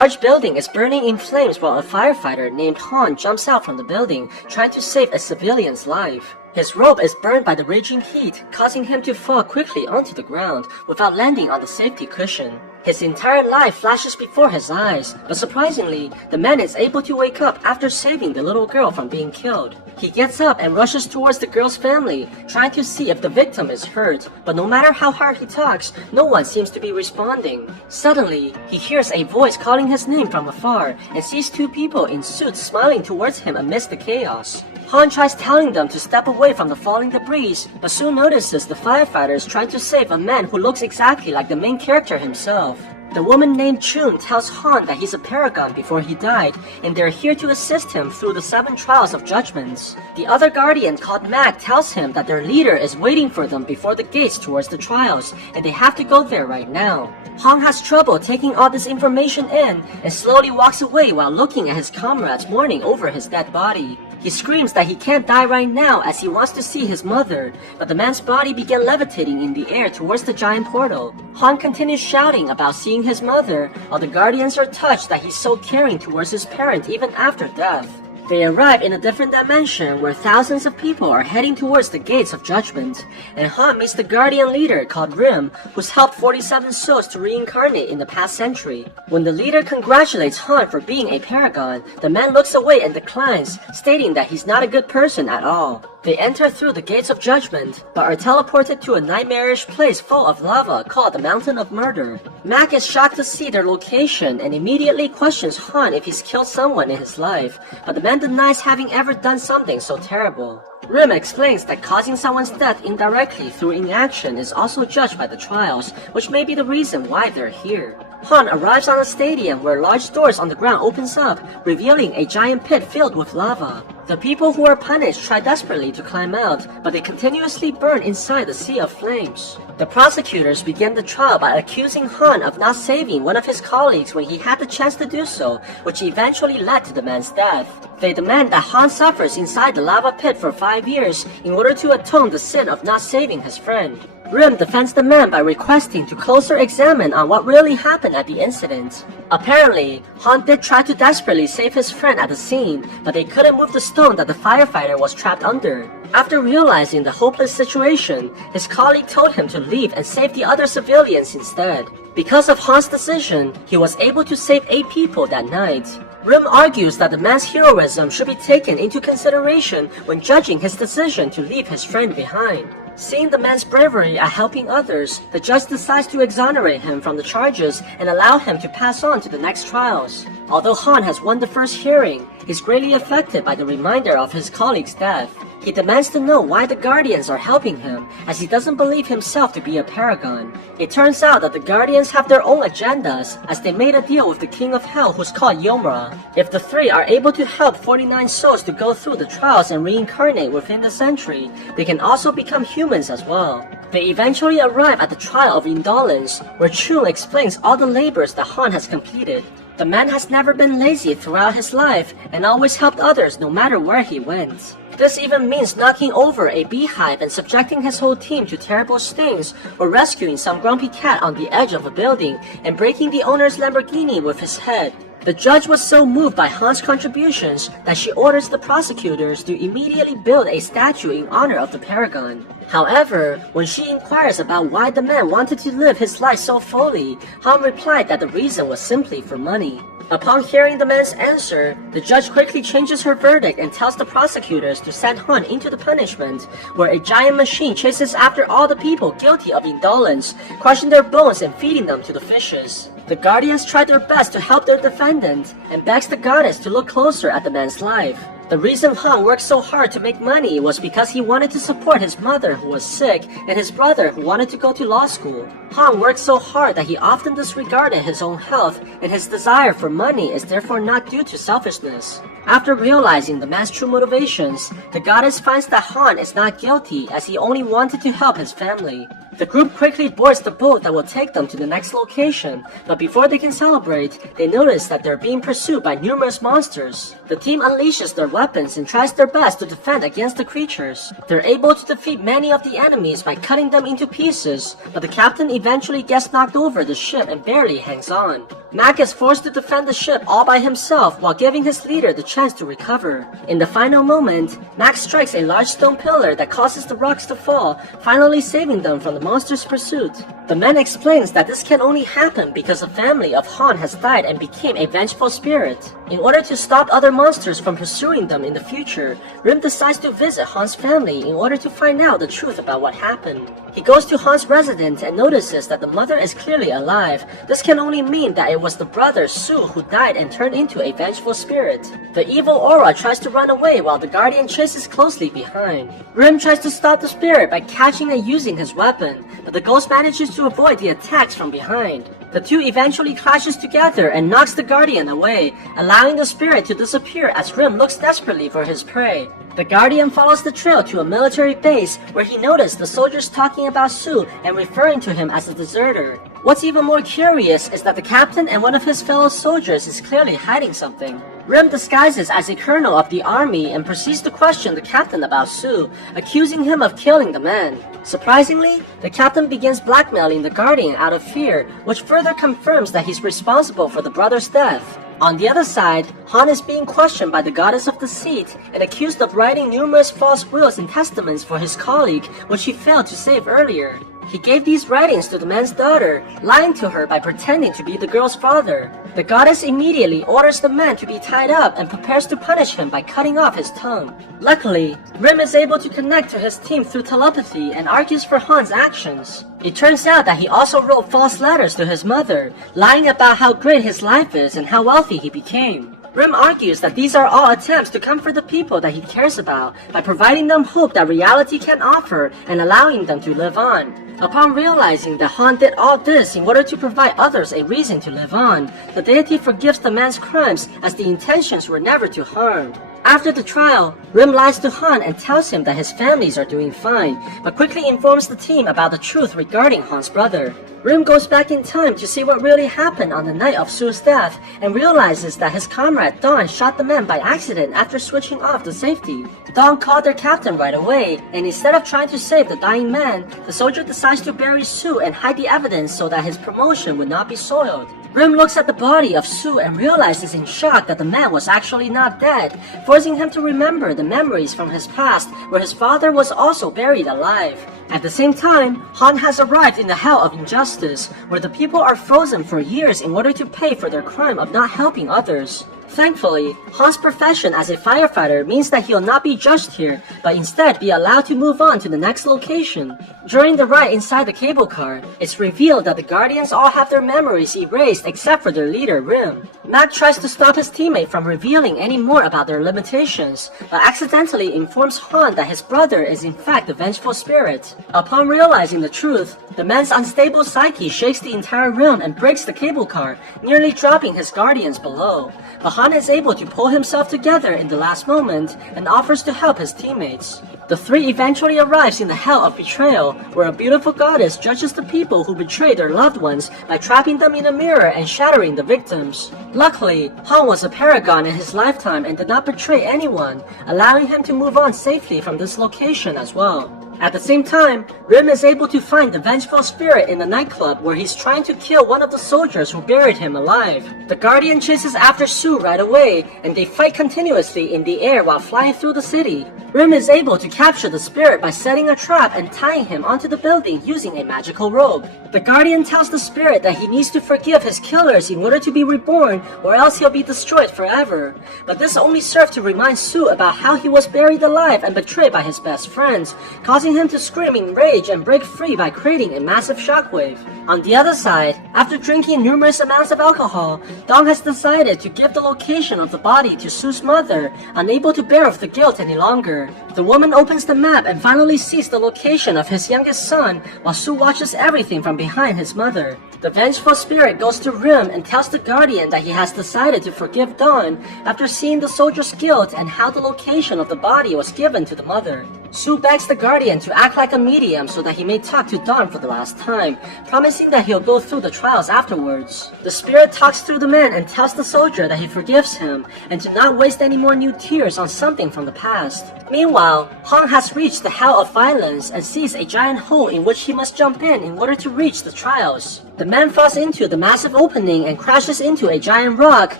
A large building is burning in flames while a firefighter named Han jumps out from the building, trying to save a civilian's life. His robe is burned by the raging heat, causing him to fall quickly onto the ground without landing on the safety cushion. His entire life flashes before his eyes, but surprisingly, the man is able to wake up after saving the little girl from being killed. He gets up and rushes towards the girl's family, trying to see if the victim is hurt, but no matter how hard he talks, no one seems to be responding. Suddenly, he hears a voice calling his name from afar and sees two people in suits smiling towards him amidst the chaos. Han tries telling them to step away from the falling debris, but soon notices the firefighters trying to save a man who looks exactly like the main character himself. The woman named Chun tells Han that he's a paragon before he died, and they're here to assist him through the 7 trials of judgments. The other guardian called Mag tells him that their leader is waiting for them before the gates towards the trials, and they have to go there right now. Han has trouble taking all this information in, and slowly walks away while looking at his comrades mourning over his dead body. He screams that he can't die right now as he wants to see his mother, but the man's body began levitating in the air towards the giant portal. Han continues shouting about seeing his mother, while the guardians are touched that he's so caring towards his parent even after death. They arrive in a different dimension where thousands of people are heading towards the gates of judgment, and Han meets the guardian leader called Rim, who's helped 47 souls to reincarnate in the past century. When the leader congratulates Han for being a paragon, the man looks away and declines, stating that he's not a good person at all. They enter through the gates of judgment, but are teleported to a nightmarish place full of lava called the Mountain of Murder. Mac is shocked to see their location and immediately questions Han if he's killed someone in his life, but the man denies having ever done something so terrible. Rim explains that causing someone's death indirectly through inaction is also judged by the trials, which may be the reason why they're here. Han arrives on a stadium where large doors on the ground opens up, revealing a giant pit filled with lava. The people who are punished try desperately to climb out, but they continuously burn inside the sea of flames. The prosecutors begin the trial by accusing Han of not saving one of his colleagues when he had the chance to do so, which eventually led to the man's death. They demand that Han suffers inside the lava pit for 5 years in order to atone the sin of not saving his friend. Rim defends the man by requesting to closer examine on what really happened at the incident. Apparently, Han did try to desperately save his friend at the scene, but they couldn't move the stone that the firefighter was trapped under. After realizing the hopeless situation, his colleague told him to leave and save the other civilians instead. Because of Han's decision, he was able to save 8 people that night. Rim argues that the man's heroism should be taken into consideration when judging his decision to leave his friend behind. Seeing the man's bravery at helping others, the judge decides to exonerate him from the charges and allow him to pass on to the next trials. Although Han has won the first hearing, he's greatly affected by the reminder of his colleague's death. He demands to know why the Guardians are helping him, as he doesn't believe himself to be a paragon. It turns out that the Guardians have their own agendas, as they made a deal with the King of Hell who's called Yomra. If the 3 are able to help 49 souls to go through the trials and reincarnate within the century, they can also become humans as well. They eventually arrive at the trial of Indolence, where Chun explains all the labors that Han has completed. The man has never been lazy throughout his life and always helped others no matter where he went. This even means knocking over a beehive and subjecting his whole team to terrible stings, or rescuing some grumpy cat on the edge of a building and breaking the owner's Lamborghini with his head. The judge was so moved by Han's contributions that she orders the prosecutors to immediately build a statue in honor of the paragon. However, when she inquires about why the man wanted to live his life so fully, Han replied that the reason was simply for money. Upon hearing the man's answer, the judge quickly changes her verdict and tells the prosecutors to send Han into the punishment, where a giant machine chases after all the people guilty of indolence, crushing their bones and feeding them to the fishes. The Guardians try their best to help their defendant, and begs the goddess to look closer at the man's life. The reason Han worked so hard to make money was because he wanted to support his mother who was sick and his brother who wanted to go to law school. Han worked so hard that he often disregarded his own health, and his desire for money is therefore not due to selfishness. After realizing the man's true motivations, the goddess finds that Han is not guilty as he only wanted to help his family. The group quickly boards the boat that will take them to the next location, but before they can celebrate, they notice that they're being pursued by numerous monsters. The team unleashes their weapons and tries their best to defend against the creatures. They're able to defeat many of the enemies by cutting them into pieces, but the captain eventually gets knocked over the ship and barely hangs on. Mac is forced to defend the ship all by himself while giving his leader the chance to recover. In the final moment, Mac strikes a large stone pillar that causes the rocks to fall, finally saving them from the monster's pursuit. The man explains that this can only happen because the family of Han has died and became a vengeful spirit. In order to stop other monsters from pursuing them in the future, Rim decides to visit Han's family in order to find out the truth about what happened. He goes to Han's residence and notices that the mother is clearly alive. This can only mean that it was the brother Su who died and turned into a vengeful spirit. The evil aura tries to run away while the guardian chases closely behind. Rim tries to stop the spirit by catching and using his weapon, but the ghost manages to avoid the attacks from behind. The two eventually clashes together and knocks the guardian away, allowing the spirit to disappear as Rim looks desperately for his prey. The guardian follows the trail to a military base where he noticed the soldiers talking about Su and referring to him as a deserter. What's even more curious is that the captain and one of his fellow soldiers is clearly hiding something. Rim disguises as a colonel of the army and proceeds to question the captain about Su, accusing him of killing the man. Surprisingly, the captain begins blackmailing the guardian out of fear, which further confirms that he's responsible for the brother's death. On the other side, Han is being questioned by the goddess of deceit and accused of writing numerous false wills and testaments for his colleague, which he failed to save earlier. He gave these writings to the man's daughter, lying to her by pretending to be the girl's father. The goddess immediately orders the man to be tied up and prepares to punish him by cutting off his tongue. Luckily, Rim is able to connect to his team through telepathy and argues for Han's actions. It turns out that he also wrote false letters to his mother, lying about how great his life is and how wealthy he became. Rim argues that these are all attempts to comfort the people that he cares about by providing them hope that reality can offer and allowing them to live on. Upon realizing that Han did all this in order to provide others a reason to live on, the deity forgives the man's crimes as the intentions were never to harm. After the trial, Rim lies to Han and tells him that his families are doing fine, but quickly informs the team about the truth regarding Han's brother. Rim goes back in time to see what really happened on the night of Su's death and realizes that his comrade Dawn shot the man by accident after switching off the safety. Dawn called their captain right away, and instead of trying to save the dying man, the soldier decides to bury Su and hide the evidence so that his promotion would not be soiled. Rim looks at the body of Su and realizes in shock that the man was actually not dead, forcing him to remember the memories from his past where his father was also buried alive. At the same time, Han has arrived in the hell of injustice, where the people are frozen for years in order to pay for their crime of not helping others. Thankfully, Han's profession as a firefighter means that he'll not be judged here, but instead be allowed to move on to the next location. During the ride inside the cable car, it's revealed that the Guardians all have their memories erased except for their leader, Rim. Mac tries to stop his teammate from revealing any more about their limitations, but accidentally informs Han that his brother is in fact a vengeful spirit. Upon realizing the truth, the man's unstable psyche shakes the entire room and breaks the cable car, nearly dropping his Guardians below. But Han is able to pull himself together in the last moment and offers to help his teammates. The three eventually arrives in the hell of betrayal, where a beautiful goddess judges the people who betray their loved ones by trapping them in a mirror and shattering the victims. Luckily, Han was a paragon in his lifetime and did not betray anyone, allowing him to move on safely from this location as well. At the same time, Rim is able to find the vengeful spirit in the nightclub where he's trying to kill one of the soldiers who buried him alive. The Guardian chases after Su right away, and they fight continuously in the air while flying through the city. Rim is able to capture the spirit by setting a trap and tying him onto the building using a magical rope. The Guardian tells the spirit that he needs to forgive his killers in order to be reborn, or else he'll be destroyed forever. But this only served to remind Su about how he was buried alive and betrayed by his best friends, causing him to scream in rage and break free by creating a massive shockwave. On the other side, after drinking numerous amounts of alcohol, Dong has decided to give the location of the body to Su's mother, unable to bear with the guilt any longer. The woman opens the map and finally sees the location of his youngest son, while Su watches everything from behind his mother. The vengeful spirit goes to Rim and tells the Guardian that he has decided to forgive Dawn after seeing the soldier's guilt and how the location of the body was given to the mother. Su begs the Guardian to act like a medium so that he may talk to Dawn for the last time, promising that he'll go through the trials afterwards. The spirit talks through the man and tells the soldier that he forgives him and to not waste any more new tears on something from the past. Meanwhile, Han has reached the hell of violence and sees a giant hole in which he must jump in order to reach the trials. The man falls into the massive opening and crashes into a giant rock,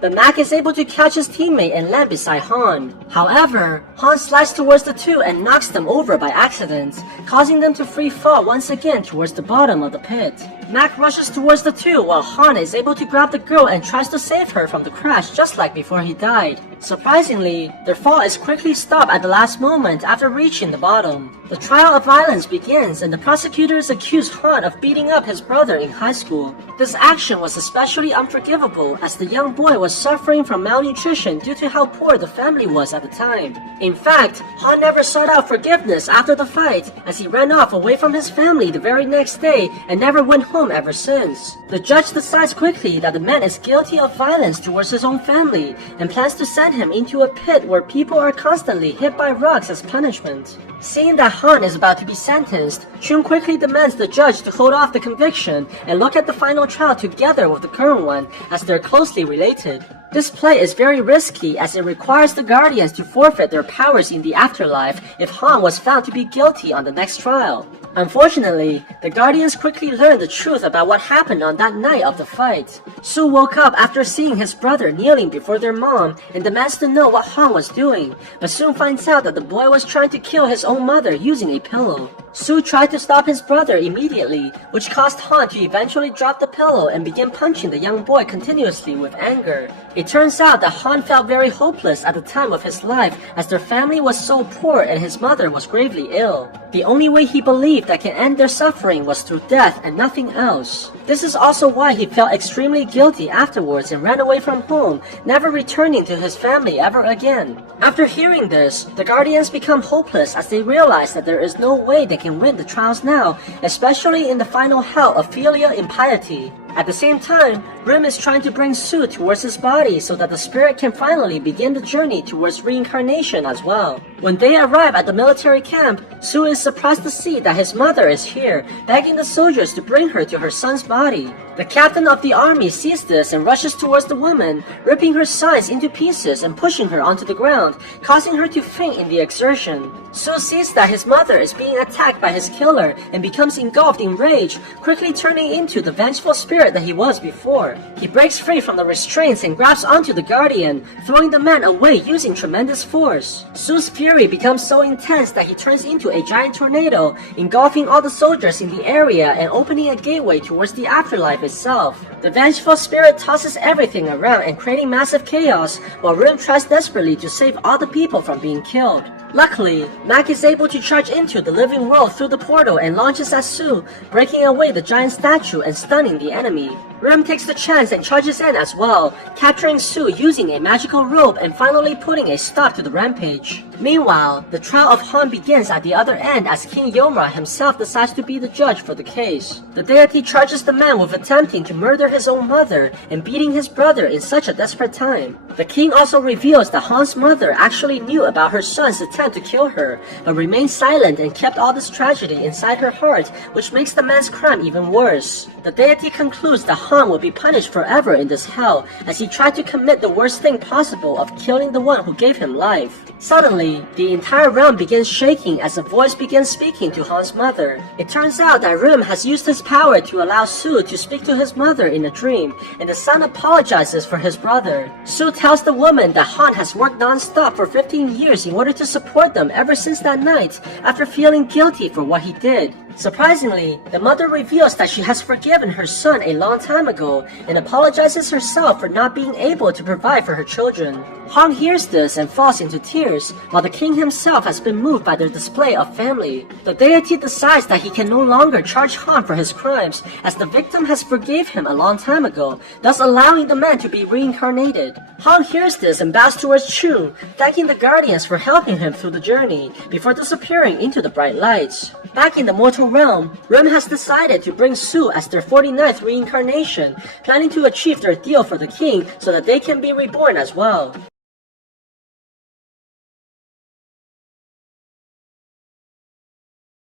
but Mac is able to catch his teammate and land beside Han. However, Han slides towards the two and knocks them over by accident, causing them to free fall once again towards the bottom of the pit. Mac rushes towards the two while Han is able to grab the girl and tries to save her from the crash just like before he died. Surprisingly, their fall is quickly stopped at the last moment after reaching the bottom. The trial of violence begins and the prosecutors accuse Han of beating up his brother in high school. This action was especially unforgivable as the young boy was suffering from malnutrition due to how poor the family was at the time. In fact, Han never sought out forgiveness after the fight as he ran off away from his family the very next day and never went home ever since. The judge decides quickly that the man is guilty of violence towards his own family and plans to send him into a pit where people are constantly hit by rocks as punishment. Seeing that Han is about to be sentenced, Chun quickly demands the judge to hold off the conviction and look at the final trial together with the current one as they're closely related. This play is very risky as it requires the Guardians to forfeit their powers in the afterlife if Han was found to be guilty on the next trial. Unfortunately, the Guardians quickly learn the truth about what happened on that night of the fight. Su woke up after seeing his brother kneeling before their mom and demands to know what Han was doing, but soon finds out that the boy was trying to kill his own mother using a pillow. Su tried to stop his brother immediately, which caused Han to eventually drop the pillow and begin punching the young boy continuously with anger. It turns out that Han felt very hopeless at the time of his life as their family was so poor and his mother was gravely ill. The only way he believed that can end their suffering was through death and nothing else. This is also why he felt extremely guilty afterwards and ran away from home, never returning to his family ever again. After hearing this, the Guardians become hopeless as they realize that there is no way they can win the trials now, especially in the final hell of filial impiety. At the same time, Rim is trying to bring Su towards his body so that the spirit can finally begin the journey towards reincarnation as well. When they arrive at the military camp, Su is surprised to see that his mother is here, begging the soldiers to bring her to her son's body. The captain of the army sees this and rushes towards the woman, ripping her sides into pieces and pushing her onto the ground, causing her to faint in the exertion. Su sees that his mother is being attacked by his killer and becomes engulfed in rage, quickly turning into the vengeful spirit that he was before. He breaks free from the restraints and grabs onto the Guardian, throwing the man away using tremendous force. Su's fury becomes so intense that he turns into a giant tornado, engulfing all the soldiers in the area and opening a gateway towards the afterlife itself. The vengeful spirit tosses everything around and creating massive chaos, while Rim tries desperately to save all the people from being killed. Luckily, Mac is able to charge into the living world through the portal and launches at Su, breaking away the giant statue and stunning the enemy. Rim takes the chance and charges in as well, capturing Su using a magical rope and finally putting a stop to the rampage. Meanwhile, the trial of Han begins at the other end as King Yomra himself decides to be the judge for the case. The deity charges the man with attempting to murder his own mother and beating his brother in such a desperate time. The king also reveals that Han's mother actually knew about her son's attempt to kill her, but remained silent and kept all this tragedy inside her heart, which makes the man's crime even worse. The deity concludes that Han will be punished forever in this hell as he tried to commit the worst thing possible of killing the one who gave him life. Suddenly, the entire realm begins shaking as a voice begins speaking to Han's mother. It turns out that Rim has used his power to allow Su to speak to his mother in a dream, and the son apologizes for his brother. Su tells the woman that Han has worked non-stop for 15 years in order to support them ever since that night, after feeling guilty for what he did. Surprisingly, the mother reveals that she has forgiven her son a long time ago and apologizes herself for not being able to provide for her children. Han hears this and falls into tears, while the king himself has been moved by their display of family. The deity decides that he can no longer charge Han for his crimes, as the victim has forgave him a long time ago, thus allowing the man to be reincarnated. Han hears this and bows towards Chun, thanking the guardians for helping him through the journey, before disappearing into the bright lights. Back in the mortal realm, Rim has decided to bring Su as their 49th reincarnation, planning to achieve their deal for the king so that they can be reborn as well.